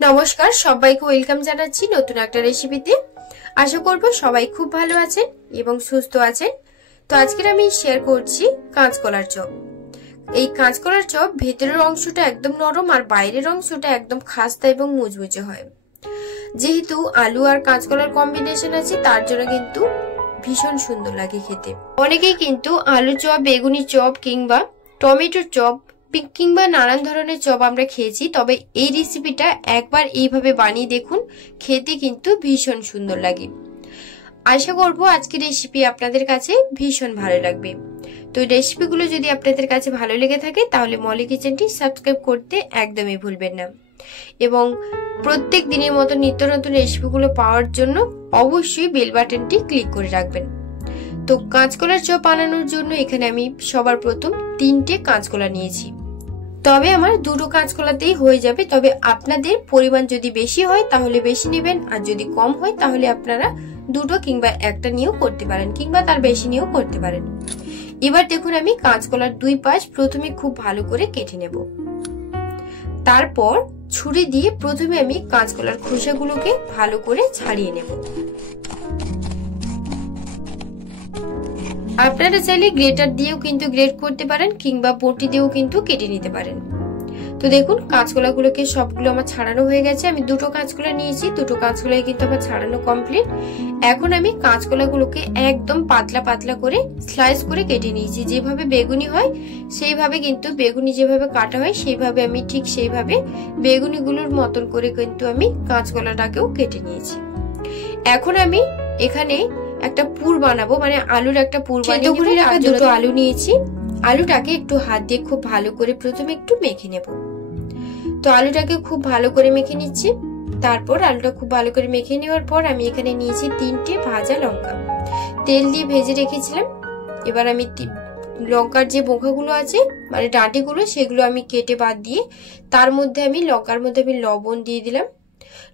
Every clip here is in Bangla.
নমস্কার, সবাইকে ওয়েলকাম জানাচ্ছি নতুন একটা রেসিপিতে। আশা করব সবাই খুব ভালো আছেন এবং সুস্থ আছেন। তো আজকের আমি শেয়ার করছি কাঁচকলার চপ। এই কাঁচকলার চপ ভেতরের অংশটা একদম নরম আর বাইরের অংশটা একদম খাস্তা এবং মুচমুচে হয়। যেহেতু আলু আর কাঁচকলার কম্বিনেশন আছে, তার জন্য কিন্তু ভীষণ সুন্দর লাগে খেতে। অনেকেই কিন্তু আলু চপ, বেগুনি চপ কিংবা টমেটো চপ কিংবা নানান ধরনের চপ আমরা খেয়েছি, তবে এই রেসিপিটা একবার এইভাবে বানিয়ে দেখুন, খেতে কিন্তু ভীষণ সুন্দর লাগে। আশা করব আজকের রেসিপি আপনাদের কাছে ভীষণ ভালো লাগবে। তো রেসিপিগুলো যদি আপনাদের কাছে ভালো লেগে থাকে তাহলে মলি কিচেনটি সাবস্ক্রাইব করতে একদমই ভুলবেন না, এবং প্রত্যেক দিনের মতো নিত্য নতুন রেসিপিগুলো পাওয়ার জন্য অবশ্যই বেল বাটনটি ক্লিক করে রাখবেন। তো কাঁচকলার চপ বানানোর জন্য এখানে আমি সবার প্রথম 3টে কাঁচকলা নিয়েছি, তবে আমার 2টো কাঁচকলাতেই হয়ে যাবে। তবে আপনাদের পরিমাণ যদি বেশি হয় তাহলে বেশি নেবেন, আর যদি কম হয় তাহলে আপনারা 2টো কিংবা 1টা নিয়েও করতে পারেন, কিংবা তার বেশি নিয়েও করতে পারেন। এবার দেখুন আমি কাঁচকলার 2 পাশ প্রথমে খুব ভালো করে কেটে নেব। তারপর ছুরি দিয়ে প্রথমে আমি কাঁচকলার খোসাগুলোকে ভালো করে ছাড়িয়ে নেব। আপনারা চাইলে গ্রেটার দিয়েও কিন্তু গ্রেট করতে পারেন, কিংবা বটি দিয়েও কিন্তু কেটে নিতে পারেন। তো দেখুন কাঁচকলাগুলোকে সবগুলো আমার ছাড়ানো হয়ে গেছে। আমি 2টো কাঁচকলা নিয়েছি, 2টো কাঁচকলাই কিন্তু আমার ছাড়ানো কমপ্লিট। এখন আমি কাঁচকলাগুলোকে একদম পাতলা পাতলা করে স্লাইস করে কেটে নিয়েছি। যেভাবে বেগুনি হয় সেইভাবে কিন্তু বেগুনি যেভাবে কাটা হয় সেইভাবে আমি ঠিক সেইভাবে বেগুনিগুলোর মতন করে কিন্তু আমি কাঁচকলাটাকেও কেটে নিয়েছি। এখন আমি এখানে একটা পুর বানাবো, মানে আলুর একটা পুর বানিয়ে করে রাখা 2টো আলু নিয়েছি। আলুটাকে একটু হাত দিয়ে খুব ভালো করে প্রথমে একটু মেখে নেব। তো আলুটাকে খুব ভালো করে মেখে নিচ্ছি। তারপর আলুটা খুব ভালো করে মেখে নেওয়ার পর আমি এখানে নিয়েছি 3টে ভাজা লঙ্কা, তেল দিয়ে ভেজে রেখেছিলাম। এবার আমি লঙ্কার যে বোঁখাগুলো আছে মানে ডাঁটিগুলো, সেগুলো আমি কেটে বাদ দিয়ে তার মধ্যে আমি লঙ্কার মধ্যে আমি লবণ দিয়ে দিলাম।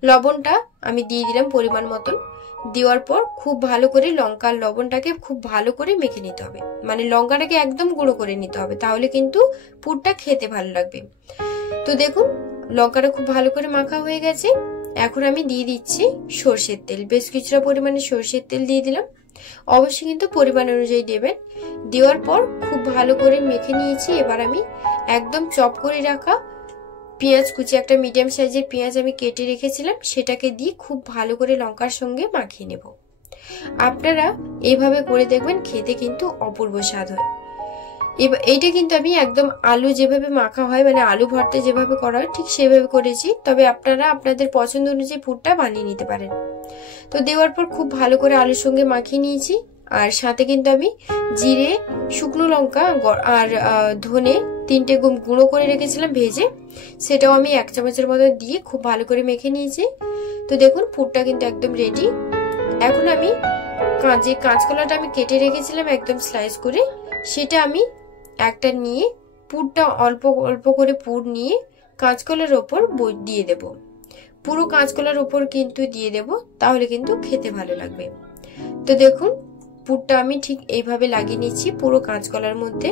লবণটা আমি দিয়ে দিলাম পরিমাণ মতন। দেওয়ার পর খুব ভালো করে লঙ্কার লবণটাকে খুব ভালো করে মেখে নিতে হবে, মানে লঙ্কাটাকে একদম গুঁড়ো করে নিতে হবে, তাহলে কিন্তু পুরটা খেতে ভালো লাগবে। তো দেখুন লঙ্কাটা খুব ভালো করে মাখা হয়ে গেছে। এখন আমি দিয়ে দিচ্ছি সর্ষের তেল, বেশ কিছুটা পরিমাণে সর্ষের তেল দিয়ে দিলাম। অবশ্যই কিন্তু পরিমাণ অনুযায়ী দেবেন। দেওয়ার পর খুব ভালো করে মেখে নিয়েছি। এবার আমি একদম চপ করে রাখা পেঁয়াজ কুচি, একটা মিডিয়াম সাইজের পেঁয়াজ আমি কেটে রেখেছিলাম, সেটাকে দিয়ে খুব ভালো করে লঙ্কার সঙ্গে মাখিয়ে নেব। আপনারা এইভাবে করে দেখবেন, খেতে কিন্তু অপূর্ব স্বাদ হয়। এবার এইটা কিন্তু আমি একদম আলু যেভাবে মাখা হয়, মানে আলু ভর্তা যেভাবে করা হয় ঠিক সেভাবে করেছি, তবে আপনারা আপনাদের পছন্দ অনুযায়ী পুরটা বানিয়ে নিতে পারেন। তো দেওয়ার পর খুব ভালো করে আলুর সঙ্গে মাখিয়ে নিয়েছি। আর সাথে কিন্তু আমি জিরে, শুকনো লঙ্কা আর ধনে 3টে গুঁড়ো করে রেখেছিলাম ভেজে, সেটাও আমি 1 চামচের মতো দিয়ে খুব ভালো করে মেখে নিয়েছি। তো দেখুন পুরটা কিন্তু একদম রেডি। এখন আমি যে কাঁচকলাটা আমি কেটে রেখেছিলাম একদম স্লাইস করে, সেটা আমি একটা নিয়ে পুরটা অল্প অল্প করে পুর নিয়ে কাঁচকলার ওপর দিয়ে দেব। পুরো কাঁচকলার ওপর কিন্তু দিয়ে দেব, তাহলে কিন্তু খেতে ভালো লাগবে। তো দেখুন পুরটা আমি ঠিক এইভাবে লাগিয়ে নিচ্ছি পুরো কাঁচকলার মধ্যে।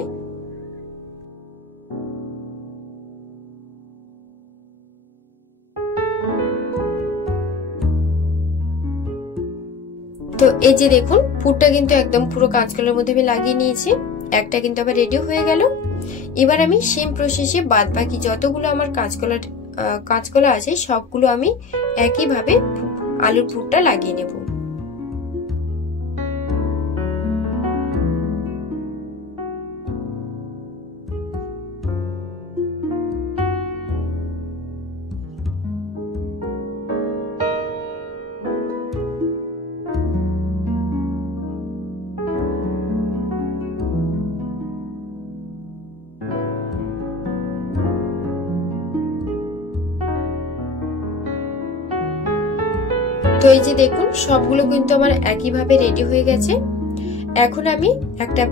তো এই যে দেখুন পুরটা কিন্তু একদম পুরো কাঁচকলার মধ্যে আমি লাগিয়ে নিয়েছি। একটা কিন্তু আবার রেডি হয়ে গেল। এবার আমি সেম প্রসেসে বাদ বাকি যতগুলো আমার কাঁচকলা আছে সবগুলো আমি একইভাবে আলুর পুরটা লাগিয়ে নেব। তো এই যে দেখুন সবগুলো কিন্তু আমার একইভাবে রেডি হয়ে গেছে। এখন আমি একটা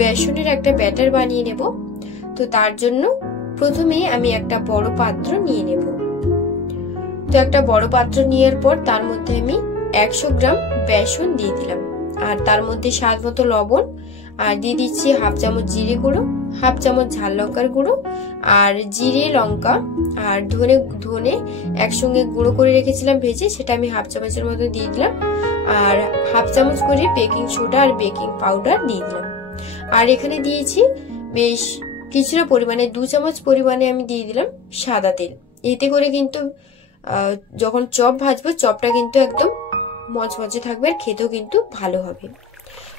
বেসনের একটা ব্যাটার বানিয়ে নেব। তো তার জন্য প্রথমেই আমি একটা বড় পাত্র নিয়ে নেব। তো একটা বড় পাত্র নেওয়ার পর তার মধ্যে আমি 100 গ্রাম বেসন দিয়ে দিলাম, আর তার মধ্যে স্বাদ মতো লবণ, আর দিয়ে দিচ্ছি হাফ চামচ জিরে গুঁড়ো, হাফ চামচ ঝাল লঙ্কার গুঁড়ো, আর জিরে লঙ্কা আর ধনে একসঙ্গে গুঁড়ো করে রেখেছিলাম ভেজে, সেটা আমি হাফ চামচের মতো দিয়ে দিলাম। আর হাফ চামচ করে বেকিং সোডা আর বেকিং পাউডার দিয়ে দিলাম। আর এখানে দিয়েছি বেশ কিছুটা পরিমাণে 2 চামচ পরিমাণে আমি দিয়ে দিলাম সাদা তেল। এতে করে কিন্তু যখন চপ ভাজবো চপটা কিন্তু একদম মচমচে থাকবে আর খেতেও কিন্তু ভালো হবে।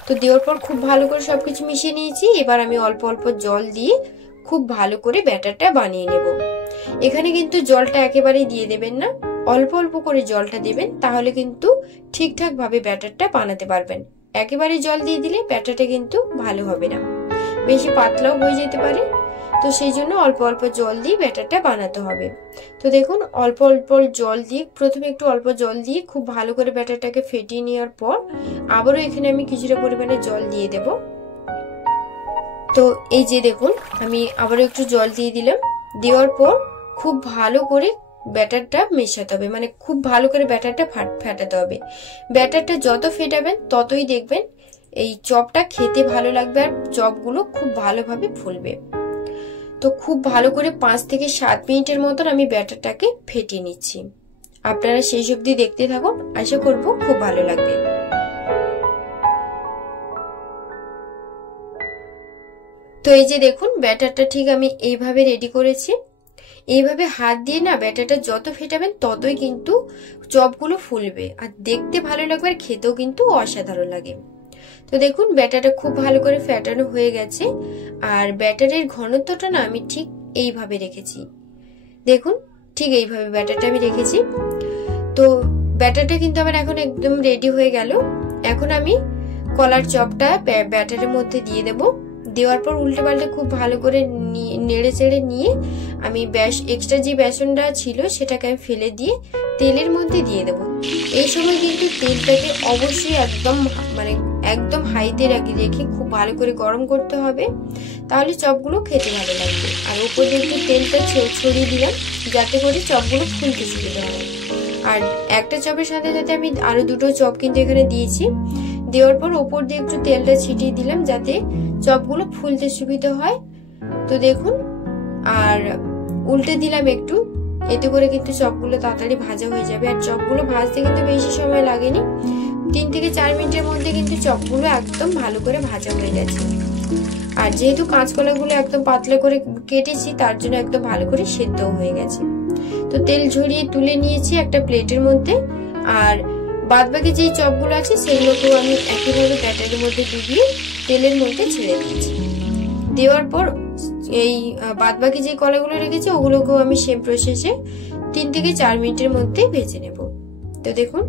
তো দেওয়ার পর খুব ভালো করে সবকিছু মিশিয়ে নিয়েছি। এবার আমি অল্প অল্প জল দিয়ে খুব ভালো করে ব্যাটারটা বানিয়ে নেব। এখানে কিন্তু জলটা একেবারেই দিয়ে দেবেন না, অল্প অল্প করে জলটা দেবেন, তাহলে কিন্তু ঠিকঠাক ভাবে ব্যাটারটা বানাতে পারবেন। একেবারে জল দিয়ে দিলে ব্যাটারটা কিন্তু ভালো হবে না, বেশি পাতলাও হয়ে যেতে পারে। তো সেই জন্য অল্প অল্প জল দিয়ে ব্যাটারটা বানাতে হবে। তো দেখুন অল্প অল্প জল দিয়ে, প্রথমে একটু অল্প জল দিয়ে খুব ভালো করে ব্যাটারটাকে ফেটিয়ে নেওয়ার পর আবারও এখানে আমি কিছুটা পরিমাণে জল দিয়ে দেব। তো এই যে দেখুন আমি আবারও একটু জল দিয়ে দিলাম। দেওয়ার পর খুব ভালো করে ব্যাটারটা মেশাতে হবে, মানে খুব ভালো করে ব্যাটারটা ফেটাতে হবে। ব্যাটারটা যত ফেটাবেন ততই দেখবেন এই চপটা খেতে ভালো লাগবে আর চপগুলো খুব ভালোভাবে ফুলবে। তো খুব ভালো করে 5 থেকে 7 মিনিটের মতন আমি ব্যাটারটাকে ফেটিয়ে নিচ্ছি। আপনারা সেই অবধি দেখতে থাকুন, আশা করব খুব ভালো লাগবে। তো এই যে দেখুন ব্যাটারটা ঠিক আমি এইভাবে রেডি করেছি। এইভাবে হাত দিয়ে না ব্যাটারটা যত ফেটাবেন ততই কিন্তু চপগুলো ফুলবে আর দেখতে ভালো লাগবে আর খেতেও কিন্তু অসাধারণ লাগে। তো দেখুন ব্যাটারটা খুব ভালো করে ফেটানো হয়ে গেছে আর ব্যাটারের ঘনত্বটা না আমি ঠিক এইভাবে রেখেছি। দেখুন ঠিক এইভাবে ব্যাটারটা আমি রেখেছি। তো ব্যাটারটা কিন্তু আমার এখন একদম রেডি হয়ে গেল। এখন আমি কলার চপটা ব্যাটারের মধ্যে দিয়ে দেব। দেওয়ার পর উল্টে পাল্টে খুব ভালো করে নেড়ে চেড়ে নিয়ে আমি এক্সট্রা যে বেসনটা ছিল সেটাকে আমি ফেলে দিয়ে তেলের মধ্যে দিয়ে দেব। এই সময় কিন্তু তেলটাকে অবশ্যই একদম হাইতে রেখে খুব ভালো করে গরম করতে হবে, তাহলে চপগুলো খেতে ভালো লাগবে। আর উপর দিয়ে একটু তেলটা ছড়িয়ে দিলাম যাতে করে চপগুলো ফুলতে সুবিধা হয়। আর একটা চপের সাথে সাথে আমি আরো 2টো চপ কিন্তু এখানে দিয়েছি। দেওয়ার পর উপর দিয়ে একটু তেলটা ছিটিয়ে দিলাম যাতে চপগুলো ফুলতে সুবিধা হয়। তো দেখুন আর উল্টে দিলাম একটু, এতে করে কিন্তু চপগুলো তাড়াতাড়ি ভাজা হয়ে যাবে। আর চপগুলো ভাজতে কিন্তু বেশি সময় লাগেনি, 3 থেকে 4 মিনিটের মধ্যে কিন্তু চপগুলো একদম ভালো করে ভাজা হয়ে গেছে। আর যেহেতু কাঁচকলাগুলো একদম পাতলা করে কেটেছি তার জন্য একদম ভালো করে সেদ্ধও হয়ে গেছে। তো তেল ঝরিয়ে তুলে নিয়েছি একটা প্লেটের মধ্যে। আর বাদবাকি যে চপগুলো আছে সেগুলোকেও আমি একইভাবে ব্যাটারের মধ্যে ডুবিয়ে তেলের মধ্যে ছেড়ে দিয়েছি। দেওয়ার পর এই বাদবাকি যে কলাগুলো রেখেছি ওগুলোকেও আমি সেম প্রসেসে 3 থেকে 4 মিনিটের মধ্যে ভেজে নেব। তো দেখুন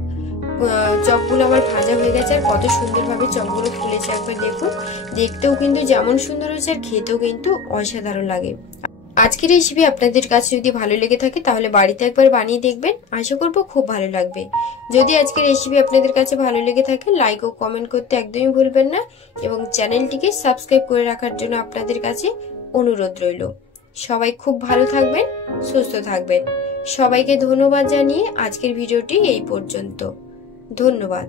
চপগুলো আমার ভাজা হয়ে গেছে আর কত সুন্দরভাবে চপগুলো ফুলেছে একবার দেখুন। দেখতেও কিন্তু যেমন সুন্দর হয়েছে আর খেতেও কিন্তু অসাধারণ লাগে। আজকের রেসিপি আপনাদের কাছে যদি ভালো লেগে থাকে তাহলে বাড়িতে একবার বানিয়ে দেখবেন, আশা করব খুব ভালো লাগবে। যদি আজকের রেসিপি আপনাদের কাছে ভালো লেগে থাকে লাইক ও কমেন্ট করতে একদমই ভুলবেন না এবং চ্যানেলটিকে সাবস্ক্রাইব করে রাখার জন্য আপনাদের কাছে অনুরোধ রইল। সবাই খুব ভালো থাকবেন, সুস্থ থাকবেন। সবাইকে ধন্যবাদ জানিয়ে আজকের ভিডিওটি এই পর্যন্ত। ধন্যবাদ।